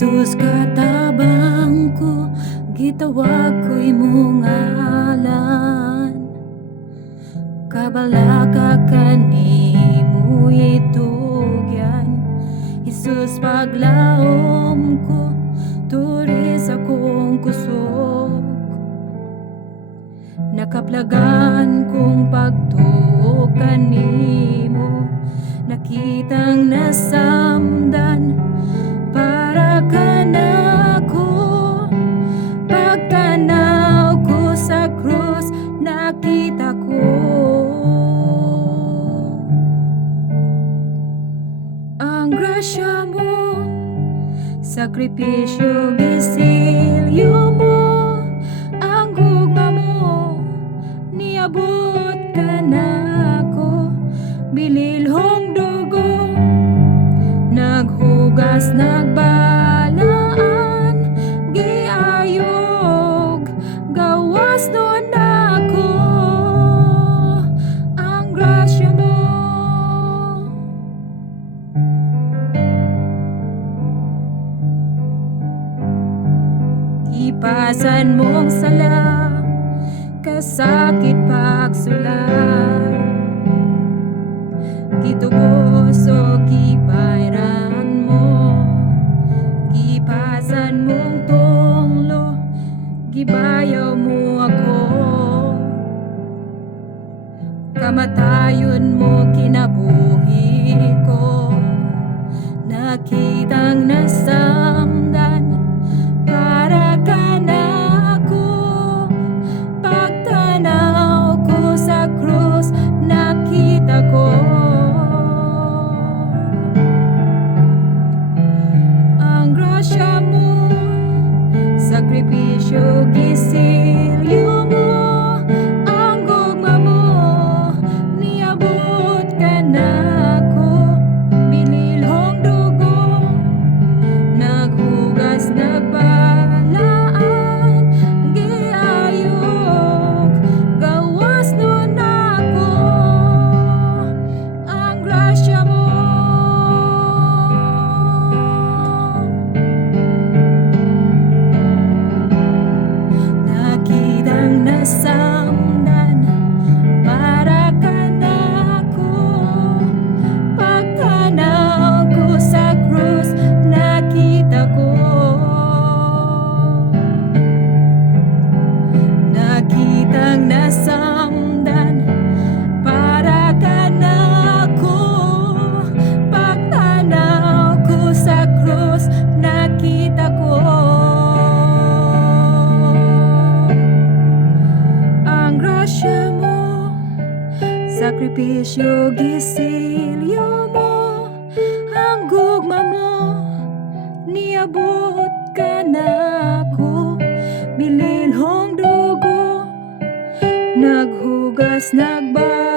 Jesus katabang ko, gitawag ko'y mong ngalan. Kabala ka kanimo itugyan, Jesus paglaom ko, turis akong kusog. Nakaplagan kong pagtuog kanimo, nakitang nasamdan para ka nako. Pagtanaw ko sa krus, nakita ko ang grasya mo, sakripisyo gisilyo mo, ang gugma mo, niabot ka nako. Bililhong dugo, naghugas nagbalaan, giayog gawas nun ako, ang grasya mo. Ipasan mong sala, kasakit pagsulat, gitubos o gibayran mo, gipasan mong tunglo, gibayaw mo ako. Kamatayon mo kinabuhi ko, nakitang nasamdan para ka nako. Pagtanaw ko sa krus, nakita ko ang grasya mo, sakripisyo gisilyo mo, ang gugma mo, niabot ka nako. Bililhong dugo, naghugas nagbalaan, giayog gawas nun ako, ang grasya mo. Nakitang nasamdan para ka nako. Pagtanaw ko sa krus, nakita ko. Nakitang nasamdan para ka nako. Pagtanaw ko sa krus, nakita ko ang grasya mo, sakripisyo gisilyo mo, ang gugma mo, niabot ka nako. Bililhong dugo, naghugas nagbalaan,